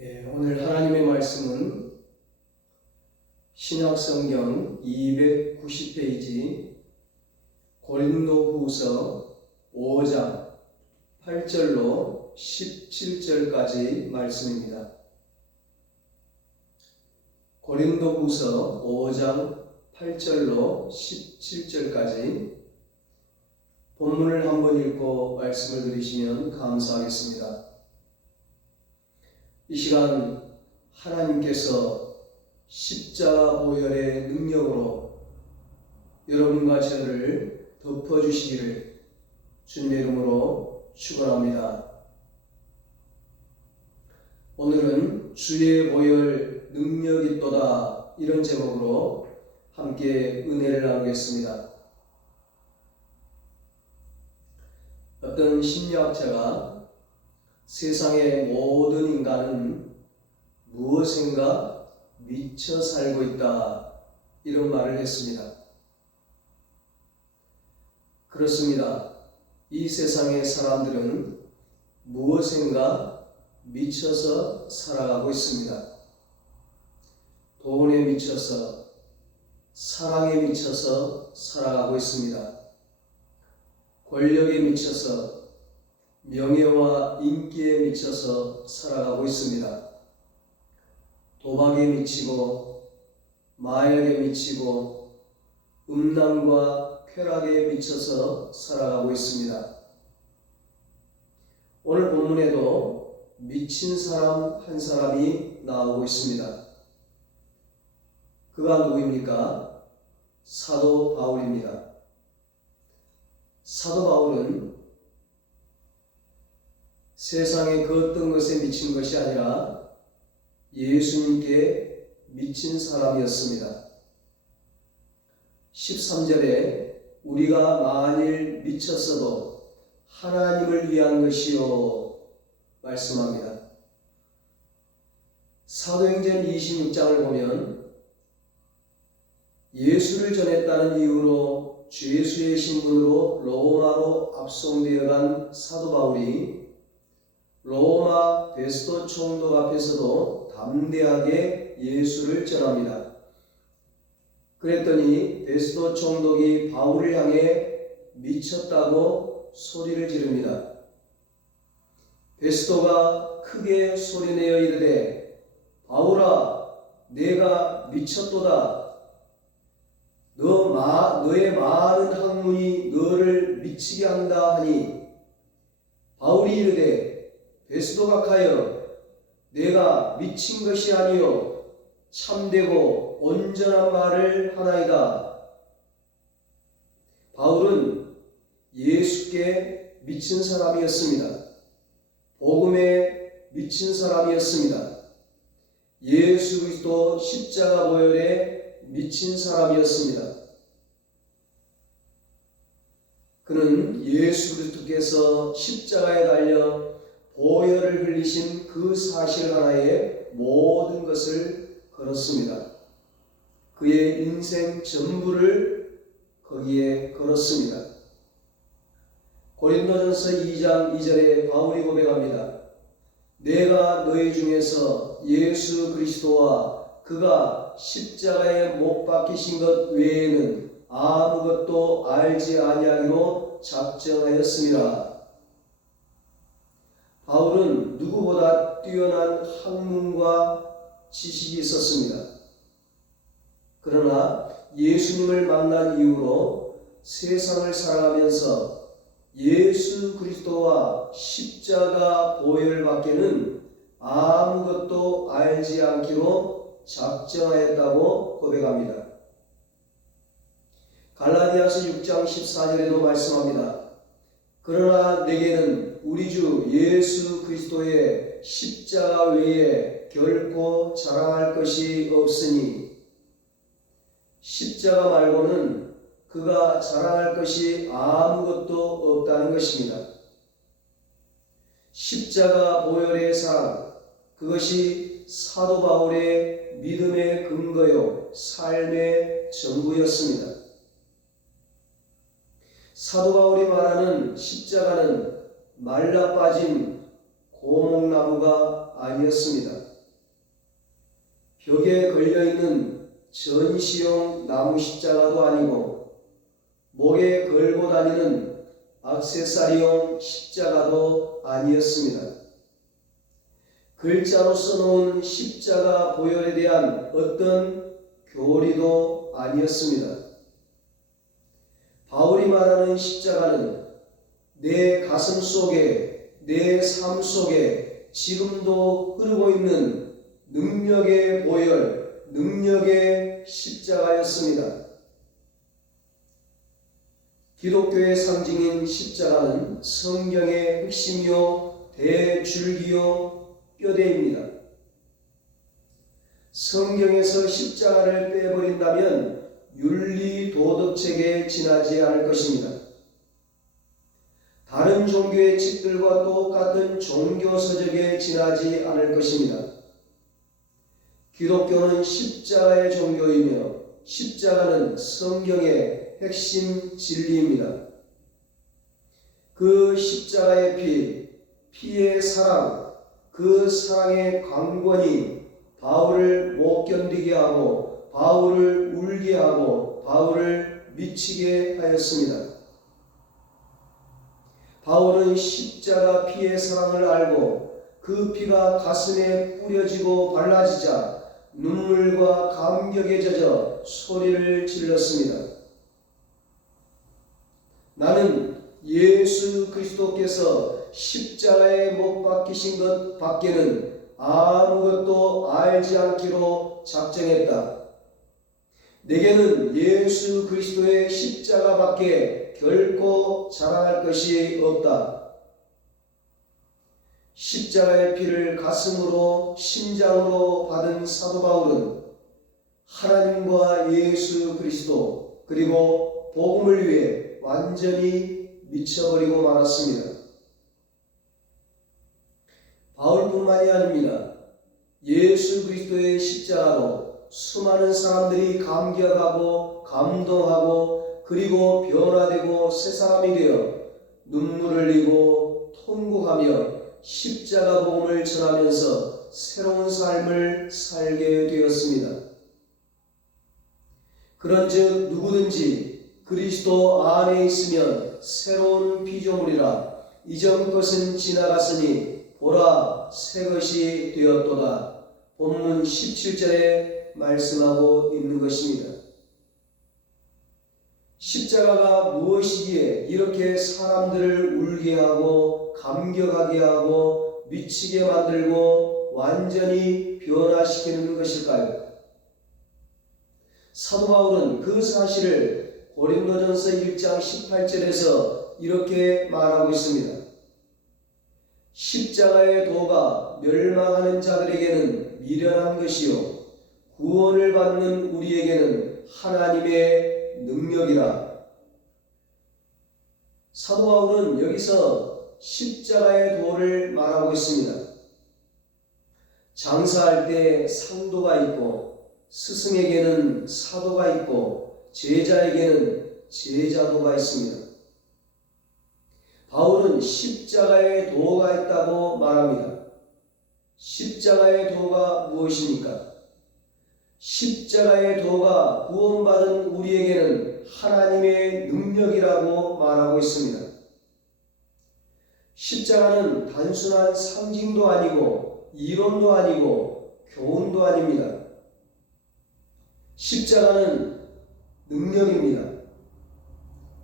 오늘 하나님의 말씀은 신약성경 290페이지 고린도후서 5장 8절로 17절까지 말씀입니다. 고린도후서 5장 8절로 17절까지 본문을 한번 읽고 말씀을 들으시면 감사하겠습니다. 이 시간 하나님께서 십자가 보혈의 능력으로 여러분과 저를 덮어주시기를 주님의 이름으로 축원합니다. 오늘은 주의 보혈 능력이 있도다, 이런 제목으로 함께 은혜를 나누겠습니다. 어떤 심리학자가 세상의 모든 인간은 무엇인가 미쳐 살고 있다, 이런 말을 했습니다. 그렇습니다. 이 세상의 사람들은 무엇인가 미쳐서 살아가고 있습니다. 돈에 미쳐서, 사랑에 미쳐서 살아가고 있습니다. 권력에 미쳐서, 명예와 인기에 미쳐서 살아가고 있습니다. 도박에 미치고, 마약에 미치고, 음란과 쾌락에 미쳐서 살아가고 있습니다. 오늘 본문에도 미친 사람 한 사람이 나오고 있습니다. 그가 누구입니까? 사도 바울입니다. 사도 바울은 세상의 그 어떤 것에 미친 것이 아니라 예수님께 미친 사람이었습니다. 13절에 우리가 만일 미쳤어도 하나님을 위한 것이요 말씀합니다. 사도행전 26장을 보면 예수를 전했다는 이유로 죄수의 신분으로 로마로 압송되어 간 사도 바울이 로마 베스도 총독 앞에서도 담대하게 예수를 전합니다. 그랬더니 베스도 총독이 바울을 향해 미쳤다고 소리를 지릅니다. 베스도가 크게 소리내어 이르되, 바울아, 내가 미쳤도다. 너의 많은 학문이 너를 미치게 한다 하니, 바울이 이르되, 베스도가 가여 내가 미친 것이 아니요 참되고 온전한 말을 하나이다. 바울은 예수께 미친 사람이었습니다. 복음에 미친 사람이었습니다. 예수 그리스도 십자가 보혈에 미친 사람이었습니다. 그는 예수 그리스도께서 십자가에 달려 보혈을 흘리신 그 사실 하나에 모든 것을 걸었습니다. 그의 인생 전부를 거기에 걸었습니다. 고린도전서 2장 2절에 바울이 고백합니다. 내가 너희 중에서 예수 그리스도와 그가 십자가에 못 박히신 것 외에는 아무것도 알지 아니하기로 작정하였습니다. 바울은 누구보다 뛰어난 학문과 지식이 있었습니다. 그러나 예수님을 만난 이후로 세상을 살아가면서 예수 그리스도와 십자가 보혈밖에는 아무것도 알지 않기로 작정하였다고 고백합니다. 갈라디아서 6장 14절에도 말씀합니다. 그러나 내게는 우리 주 예수 그리스도의 십자가 외에 결코 자랑할 것이 없으니, 십자가 말고는 그가 자랑할 것이 아무것도 없다는 것입니다. 십자가 보혈의 사랑, 그것이 사도 바울의 믿음의 근거요 삶의 전부였습니다. 사도 바울이 말하는 십자가는 말라 빠진 고목나무가 아니었습니다. 벽에 걸려있는 전시용 나무 십자가도 아니고 목에 걸고 다니는 액세서리용 십자가도 아니었습니다. 글자로 써놓은 십자가 보혈에 대한 어떤 교리도 아니었습니다. 바울이 말하는 십자가는 내 가슴 속에, 내 삶 속에 지금도 흐르고 있는 능력의 보혈, 능력의 십자가였습니다. 기독교의 상징인 십자가는 성경의 핵심이요 대줄기요 뼈대입니다. 성경에서 십자가를 빼버린다면 윤리 도덕책에 지나지 않을 것입니다. 다른 종교의 책들과 똑같은 종교서적에 지나지 않을 것입니다. 기독교는 십자가의 종교이며 십자가는 성경의 핵심 진리입니다. 그 십자가의 피, 피의 사랑, 그 사랑의 강권이 바울을 못 견디게 하고 바울을 울게 하고 바울을 미치게 하였습니다. 바울은 십자가 피의 사랑을 알고 그 피가 가슴에 뿌려지고 발라지자 눈물과 감격에 젖어 소리를 질렀습니다. 나는 예수 그리스도께서 십자가에 못 박히신 것 밖에는 아무것도 알지 않기로 작정했다. 내게는 예수 그리스도의 십자가밖에 결코 자랑할 것이 없다. 십자가의 피를 가슴으로 심장으로 받은 사도 바울은 하나님과 예수 그리스도 그리고 복음을 위해 완전히 미쳐버리고 말았습니다. 바울뿐만이 아닙니다. 예수 그리스도의 십자가로 수많은 사람들이 감격하고 감동하고 그리고 변화되고 새 사람이 되어 눈물을 흘리고 통곡하며 십자가 복음을 전하면서 새로운 삶을 살게 되었습니다. 그런즉 누구든지 그리스도 안에 있으면 새로운 피조물이라 이전 것은 지나갔으니 보라 새 것이 되었도다. 본문 17절에 말씀하고 있는 것입니다. 십자가가 무엇이기에 이렇게 사람들을 울게 하고 감격하게 하고 미치게 만들고 완전히 변화시키는 것일까요? 사도 바울은 그 사실을 고린도전서 1장 18절에서 이렇게 말하고 있습니다. 십자가의 도가 멸망하는 자들에게는 미련한 것이요 구원을 받는 우리에게는 하나님의 능력이라. 사도 바울은 여기서 십자가의 도를 말하고 있습니다. 장사할 때 상도가 있고 스승에게는 사도가 있고 제자에게는 제자도가 있습니다. 바울은 십자가의 도가 있다고 말합니다. 십자가의 도가 무엇입니까? 십자가의 도가 구원받은 우리에게는 하나님의 능력이라고 말하고 있습니다. 십자가는 단순한 상징도 아니고 이론도 아니고 교훈도 아닙니다. 십자가는 능력입니다.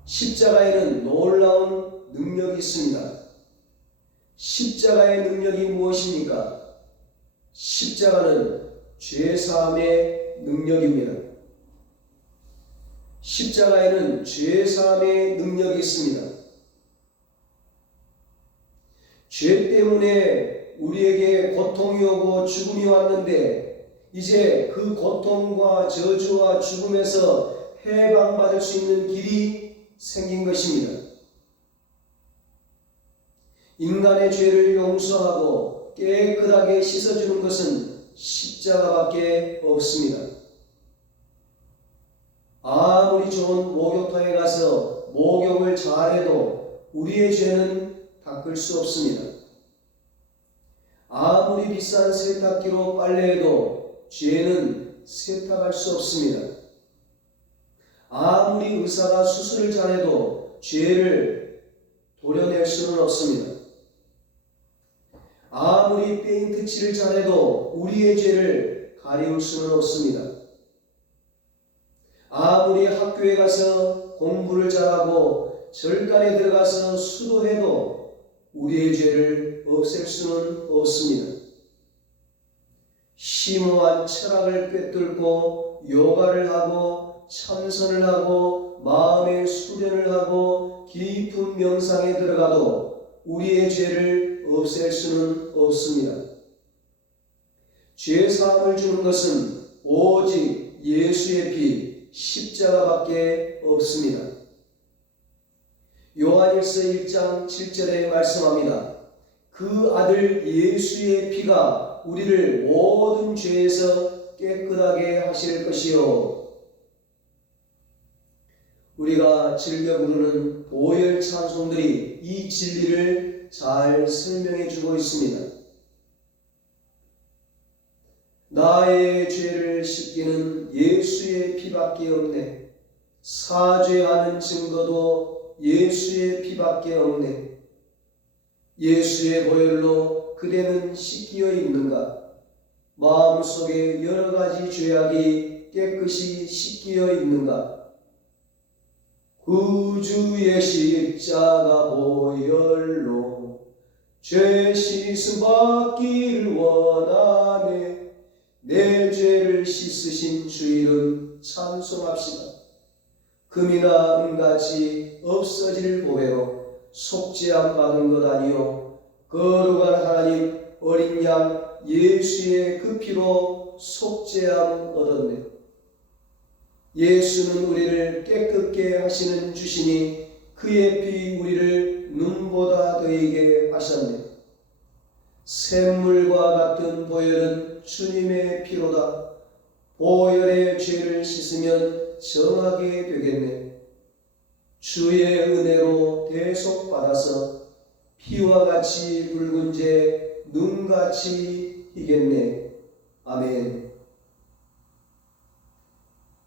십자가에는 놀라운 능력이 있습니다. 십자가의 능력이 무엇입니까? 십자가는 죄사함의 능력입니다. 십자가에는 죄사함의 능력이 있습니다. 죄 때문에 우리에게 고통이 오고 죽음이 왔는데 이제 그 고통과 저주와 죽음에서 해방받을 수 있는 길이 생긴 것입니다. 인간의 죄를 용서하고 깨끗하게 씻어주는 것은 십자가밖에 없습니다. 아무리 좋은 목욕탕에 가서 목욕을 잘해도 우리의 죄는 닦을 수 없습니다. 아무리 비싼 세탁기로 빨래해도 죄는 세탁할 수 없습니다. 아무리 의사가 수술을 잘해도 죄를 도려낼 수는 없습니다. 아무리 페인트 칠을 잘해도 우리의 죄를 가리울 수는 없습니다. 아무리 학교에 가서 공부를 잘하고 절간에 들어가서 수도해도 우리의 죄를 없앨 수는 없습니다. 심오한 철학을 꿰뚫고 요가를 하고 참선을 하고 마음의 수련을 하고 깊은 명상에 들어가도 우리의 죄를 없앨 수는 없습니다. 죄사함을 주는 것은 오직 예수의 피 십자가밖에 없습니다. 요한일서 1장 7절에 말씀합니다. 그 아들 예수의 피가 우리를 모든 죄에서 깨끗하게 하실 것이요. 우리가 즐겨 부르는 보혈 찬송들이 이 진리를 잘 설명해 주고 있습니다. 나의 죄를 씻기는 예수의 피밖에 없네. 사죄하는 증거도 예수의 피밖에 없네. 예수의 보혈로 그대는 씻기어 있는가? 마음속에 여러 가지 죄악이 깨끗이 씻기어 있는가? 구주의 십자가 보혈로 죄 씻음 받기를 원하네. 내 죄를 씻으신 주 이름 찬송합시다. 금이나 은같이 없어질 보배로 속죄함 받은 것 아니요 거룩한 하나님 어린 양 예수의 그 피로 속죄함 얻었네. 예수는 우리를 깨끗게 하시는 주시니 그의 피 우리를 눈보다 더이게 하셨네. 샘물과 같은 보혈은 주님의 피로다. 보혈의 죄를 씻으면 정하게 되겠네. 주의 은혜로 대속받아서 피와 같이 붉은 죄 눈같이 희겠네. 아멘.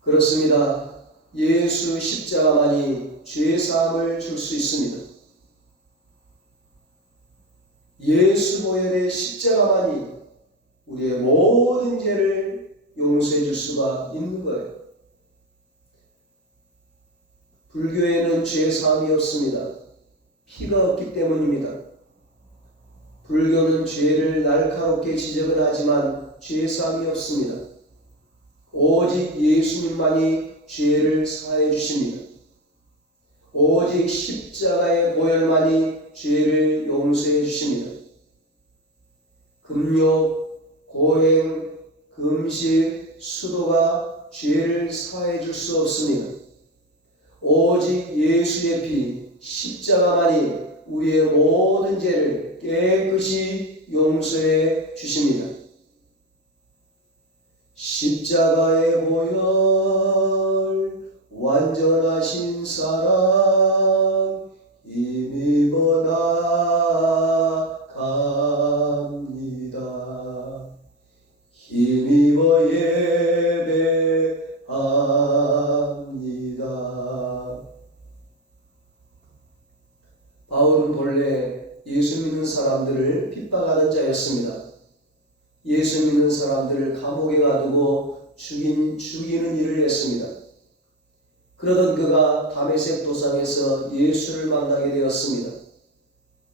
그렇습니다. 예수 십자가만이 죄사함을 줄 수 있습니다. 예수 보혈의 십자가만이 우리의 모든 죄를 용서해 줄 수가 있는 거예요. 불교에는 죄사함이 없습니다. 피가 없기 때문입니다. 불교는 죄를 날카롭게 지적은 하지만 죄사함이 없습니다. 오직 예수님만이 죄를 사해 주십니다. 오직 십자가의 보혈만이 죄를 용서해 주십니다. 금욕, 고행, 금식, 수도가 죄를 사해 줄 수 없습니다. 오직 예수의 피 십자가만이 우리의 모든 죄를 깨끗이 용서해 주십니다. 십자가의 보혈 완전하신 사랑 힘입어 나갑니다. 힘입어 예배합니다. 바울은 본래 예수 믿는 사람들을 핍박하는 자였습니다. 예수 믿는 사람들을 감옥에 가두고 죽이는 일을 했습니다. 그러던 그가 다메섹 도상에서 예수를 만나게 되었습니다.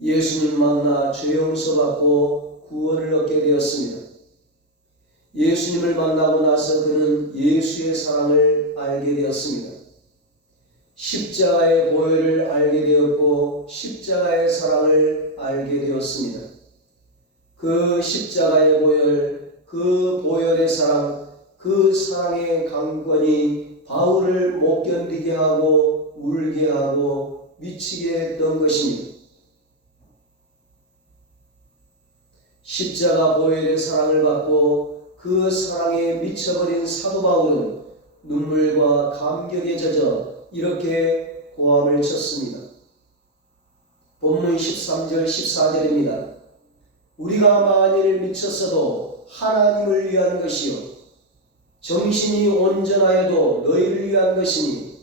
예수님 만나 죄 용서받고 구원을 얻게 되었습니다. 예수님을 만나고 나서 그는 예수의 사랑을 알게 되었습니다. 십자가의 보혈을 알게 되었고 십자가의 사랑을 알게 되었습니다. 그 십자가의 보혈, 그 보혈의 사랑, 그 사랑의 강권이 바울을 못 견디게 하고 울게 하고 미치게 했던 것입니다. 십자가 보혈의 사랑을 받고 그 사랑에 미쳐버린 사도 바울은 눈물과 감격에 젖어 이렇게 고함을 쳤습니다. 본문 13절 14절입니다. 우리가 만일 미쳤어도 하나님을 위한 것이요 정신이 온전하여도 너희를 위한 것이니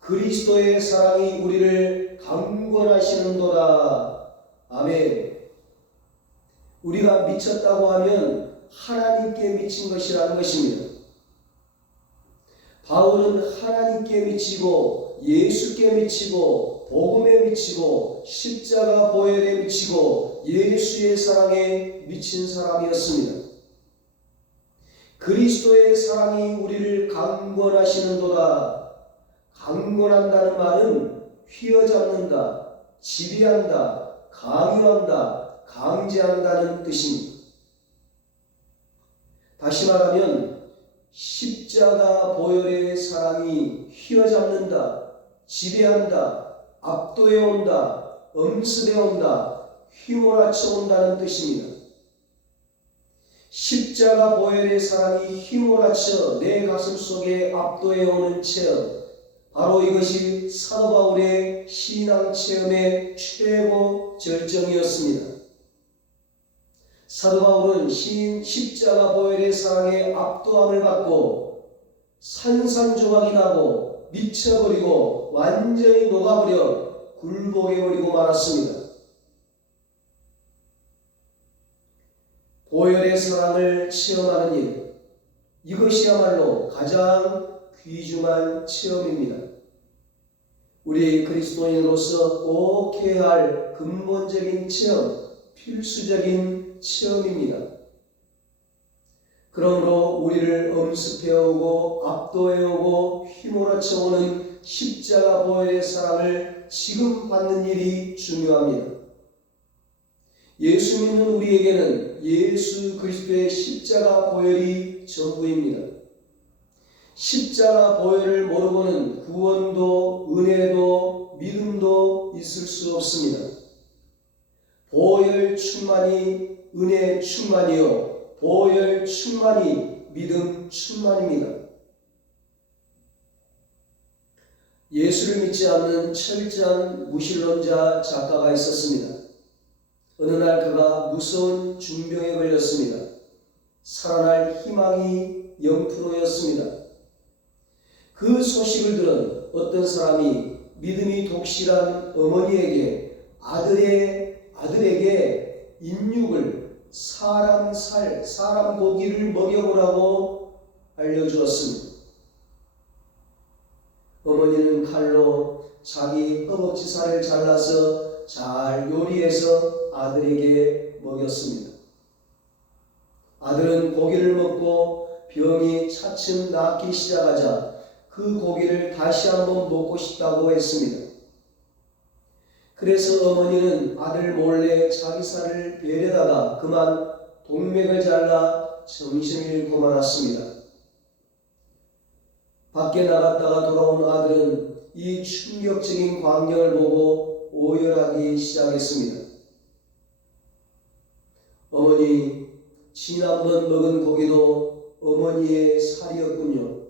그리스도의 사랑이 우리를 강권하시는도다. 아멘. 우리가 미쳤다고 하면 하나님께 미친 것이라는 것입니다. 바울은 하나님께 미치고 예수께 미치고 복음에 미치고 십자가 보혈에 미치고 예수의 사랑에 미친 사람이었습니다. 그리스도의 사랑이 우리를 강권하시는도다. 강권한다는 말은 휘어잡는다, 지배한다, 강요한다, 강제한다는 뜻입니다. 다시 말하면 십자가 보혈의 사랑이 휘어잡는다, 지배한다, 압도해온다, 엄습해온다, 휘몰아쳐온다는 뜻입니다. 십자가 보혈의 사랑이 휘몰아쳐 내 가슴 속에 압도해오는 체험, 바로 이것이 사도 바울의 신앙 체험의 최고 절정이었습니다. 사도 바울은 십자가 보혈의 사랑에 압도함을 받고 산산조각이 나고 미쳐버리고 완전히 녹아버려 굴복해버리고 말았습니다. 보혈의 사랑을 체험하는 일, 이것이야말로 가장 귀중한 체험입니다. 우리 그리스도인으로서 꼭 해야 할 근본적인 체험, 필수적인 체험입니다. 그러므로 우리를 엄습해오고 압도해오고 휘몰아쳐오는 십자가 보혈의 사랑을 지금 받는 일이 중요합니다. 예수 믿는 우리에게는 예수 그리스도의 십자가 보혈이 전부입니다. 십자가 보혈을 모르고는 구원도 은혜도 믿음도 있을 수 없습니다. 보혈 충만이 은혜 충만이요 보혈 충만이 믿음 충만입니다. 예수를 믿지 않는 철저한 무신론자 작가가 있었습니다. 어느 날 그가 무서운 중병에 걸렸습니다. 살아날 희망이 0%였습니다. 그 소식을 들은 어떤 사람이 믿음이 독실한 어머니에게 아들에게 인육을 사람 고기를 먹여보라고 알려주었습니다. 어머니는 칼로 자기 허벅지 살을 잘라서 잘 요리해서 아들에게 먹였습니다. 아들은 고기를 먹고 병이 차츰 낫기 시작하자 그 고기를 다시 한번 먹고 싶다고 했습니다. 그래서 어머니는 아들 몰래 자기 살을 베려다가 그만 동맥을 잘라 정신을 잃고 말았습니다. 밖에 나갔다가 돌아온 아들은 이 충격적인 광경을 보고 오열하기 시작했습니다. 어머니, 지난번 먹은 고기도 어머니의 살이었군요.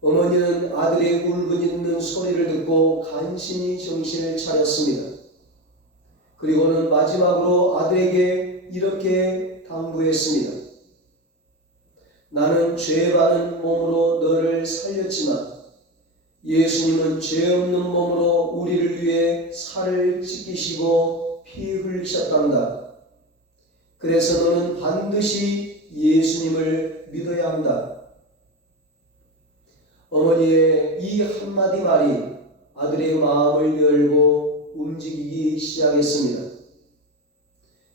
어머니는 아들의 울부짖는 소리를 듣고 간신히 정신을 차렸습니다. 그리고는 마지막으로 아들에게 이렇게 당부했습니다. 나는 죄 많은 몸으로 너를 살렸지만 예수님은 죄 없는 몸으로 우리를 위해 살을 찢기시고 피 흘리셨단다. 그래서 너는 반드시 예수님을 믿어야 한다. 어머니의 이 한마디 말이 아들의 마음을 열고 움직이기 시작했습니다.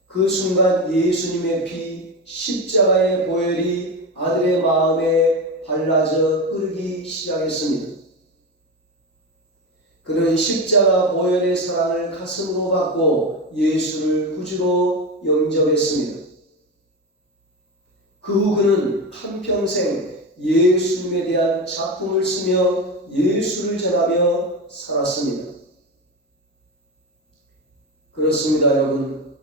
그 순간 예수님의 피, 십자가의 보혈이 아들의 마음에 발라져 흐르기 시작했습니다. 그는 십자가 보혈의 사랑을 가슴으로 받고 예수를 구주로 영접했습니다. 그 후 그는 한평생 예수님에 대한 작품을 쓰며 예수를 전하며 살았습니다. 그렇습니다, 여러분.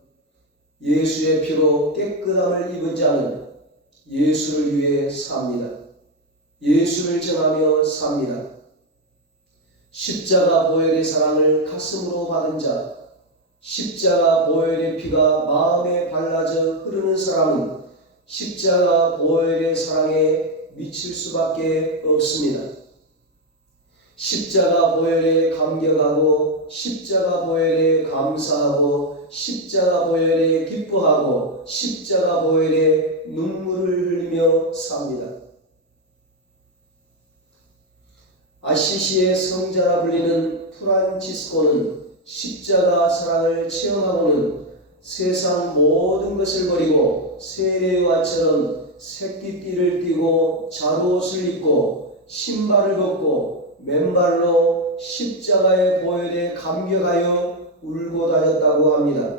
예수의 피로 깨끗함을 입은 자는 예수를 위해 삽니다. 예수를 전하며 삽니다. 십자가 보혈의 사랑을 가슴으로 받은 자, 십자가 보혈의 피가 마음에 발라져 흐르는 사람은 십자가 보혈의 사랑에 미칠 수밖에 없습니다. 십자가 보혈에 감격하고 십자가 보혈에 감사하고 십자가 보혈에 기뻐하고 십자가 보혈에 눈물을 흘리며 삽니다. 아시시의 성자라 불리는 프란치스코는 십자가 사랑을 체험하고는 세상 모든 것을 버리고 세례와처럼 새끼띠를 띠고 자루옷을 입고 신발을 벗고 맨발로 십자가의 보혈에 감격하여 울고 다녔다고 합니다.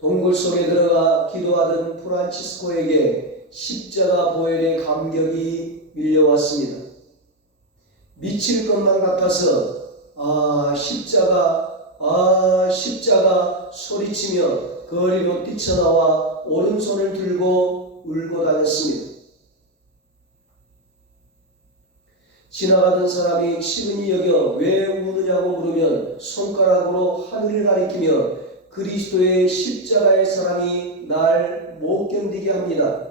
동굴 속에 들어가 기도하던 프란치스코에게 십자가 보혈의 감격이 밀려왔습니다. 미칠 것만 같아서 십자가 소리치며 거리로 뛰쳐나와 오른손을 들고 울고 다녔습니다. 지나가던 사람이 시근히 여겨 왜 우느냐고 물으면 손가락으로 하늘을 가리키며 그리스도의 십자가의 사랑이 날 못 견디게 합니다.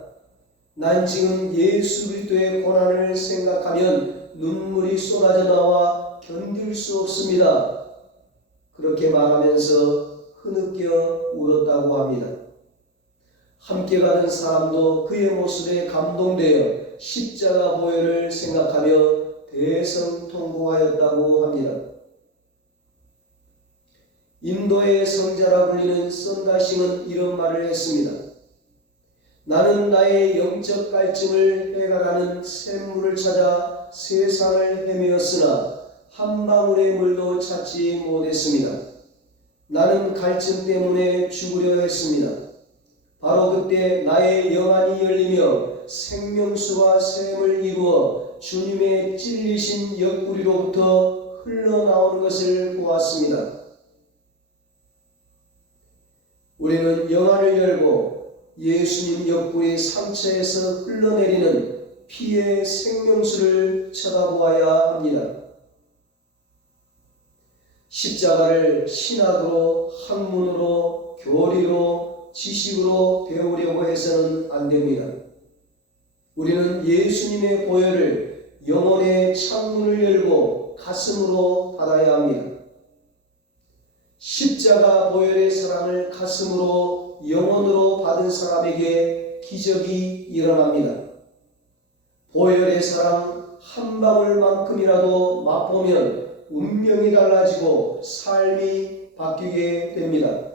난 지금 예수 그리스도의 고난을 생각하면 눈물이 쏟아져 나와 견딜 수 없습니다. 그렇게 말하면서 흐느껴 울었다고 합니다. 함께 가던 사람도 그의 모습에 감동되어 십자가 보혈을 생각하며 대성통곡하였다고 합니다. 인도의 성자라 불리는 썬다싱은 이런 말을 했습니다. 나는 나의 영적 갈증을 해결하는 샘물을 찾아 세상을 헤매었으나 한 방울의 물도 찾지 못했습니다. 나는 갈증 때문에 죽으려 했습니다. 바로 그때 나의 영안이 열리며 생명수와 샘을 이루어 주님의 찔리신 옆구리로부터 흘러나오는 것을 보았습니다. 우리는 영안을 열고 예수님 옆구리 상처에서 흘러내리는 피의 생명수를 쳐다보아야 합니다. 십자가를 신학으로, 학문으로, 교리로, 지식으로 배우려고 해서는 안 됩니다. 우리는 예수님의 보혈을 영혼의 창문을 열고 가슴으로 받아야 합니다. 십자가 보혈의 사랑을 가슴으로 영혼으로 받은 사람에게 기적이 일어납니다. 보혈의 사랑 한 방울만큼이라도 맛보면 운명이 달라지고 삶이 바뀌게 됩니다.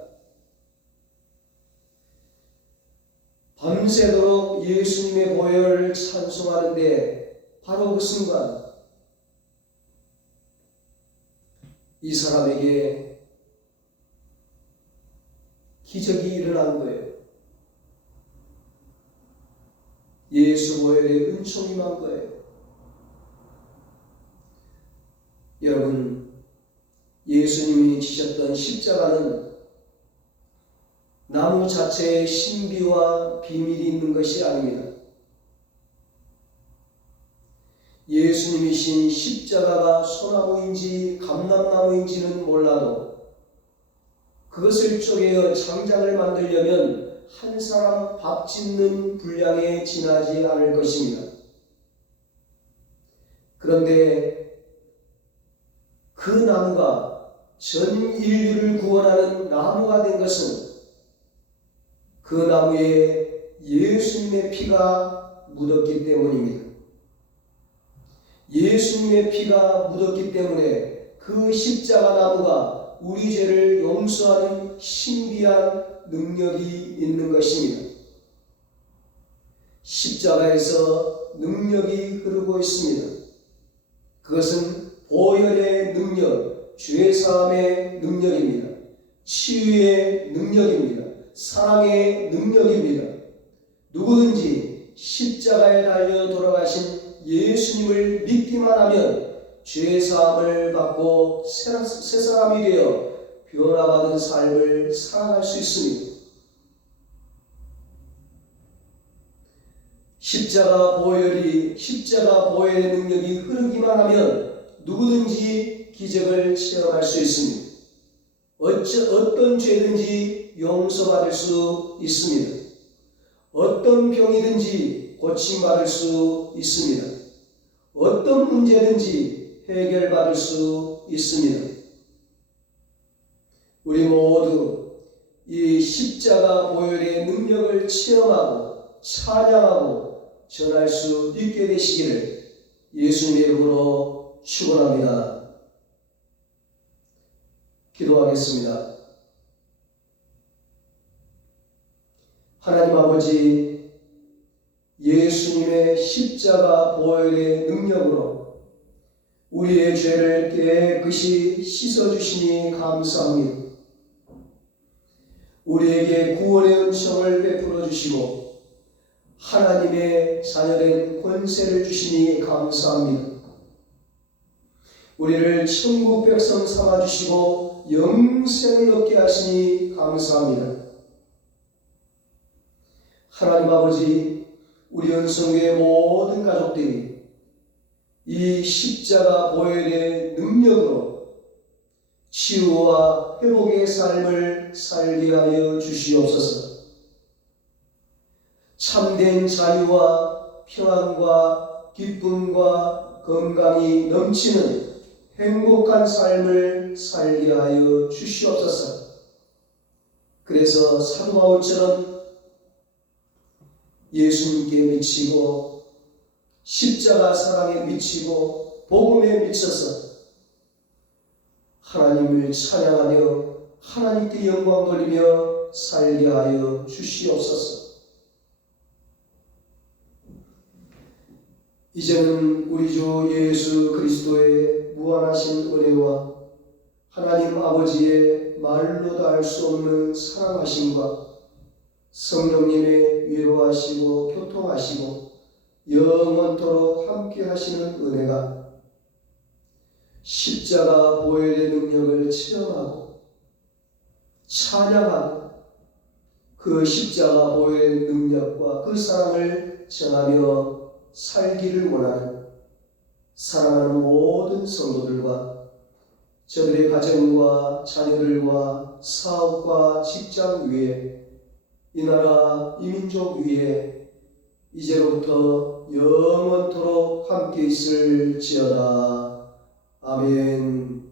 밤새도록 예수님의 보혈을 찬송하는데 바로 그 순간 이 사람에게 기적이 일어난 거예요. 예수 보혈의 은총이 임한 거예요. 여러분, 예수님이 지셨던 십자가는 나무 자체의 신비와 비밀이 있는 것이 아닙니다. 예수님이신 십자가가 소나무인지 감람나무인지는 몰라도 그것을 쪼개어 장작을 만들려면 한 사람 밥 짓는 분량에 지나지 않을 것입니다. 그런데 그 나무가 전 인류를 구원하는 나무가 된 것은 그 나무에 예수님의 피가 묻었기 때문입니다. 예수님의 피가 묻었기 때문에 그 십자가 나무가 우리 죄를 용서하는 신비한 능력이 있는 것입니다. 십자가에서 능력이 흐르고 있습니다. 그것은 보혈의 능력, 죄사함의 능력입니다. 치유의 능력입니다. 사랑의 능력입니다. 누구든지 십자가에 달려 돌아가신 예수님을 믿기만 하면 죄사함을 받고 새 사람이 되어 변화받은 삶을 살아갈 수 있습니다. 십자가 보혈의 능력이 흐르기만 하면 누구든지 기적을 체험할 수 있습니다. 어떤 죄든지 용서받을 수 있습니다. 어떤 병이든지 고침받을 수 있습니다. 어떤 문제든지 해결받을 수 있습니다. 우리 모두 이 십자가 보혈의 능력을 체험하고 찬양하고 전할 수 있게 되시기를 예수님의 이름으로 축원합니다. 기도하겠습니다. 하나님 아버지, 예수님의 십자가 보혈의 능력으로 우리의 죄를 깨끗이 씻어주시니 감사합니다. 우리에게 구원의 은총을 베풀어 주시고 하나님의 자녀된 권세를 주시니 감사합니다. 우리를 천국 백성 삼아주시고 영생을 얻게 하시니 감사합니다. 하나님 아버지, 우리 연성교회 모든 가족들이 이 십자가 보혈의 능력으로 치유와 회복의 삶을 살게 하여 주시옵소서. 참된 자유와 평안과 기쁨과 건강이 넘치는 행복한 삶을 살게 하여 주시옵소서. 그래서 사도 바울처럼 예수님께 미치고 십자가 사랑에 미치고 복음에 미쳐서 하나님을 찬양하며 하나님께 영광 돌리며 살게 하여 주시옵소서. 이제는 우리 주 예수 그리스도의 무한하신 은혜와 하나님 아버지의 말로 다 할 수 없는 사랑하심과 성령님의 위로하시고 교통하시고 영원토록 함께 하시는 은혜가 십자가 보혈의 능력을 체험하고 찬양하고 그 십자가 보혈의 능력과 그 사랑을 전하며 살기를 원하는 사랑하는 모든 성도들과 저들의 가정과 자녀들과 사업과 직장 위에 이 나라 이 민족 위에 이제로부터 영원토록 함께 있을지어다. 아멘.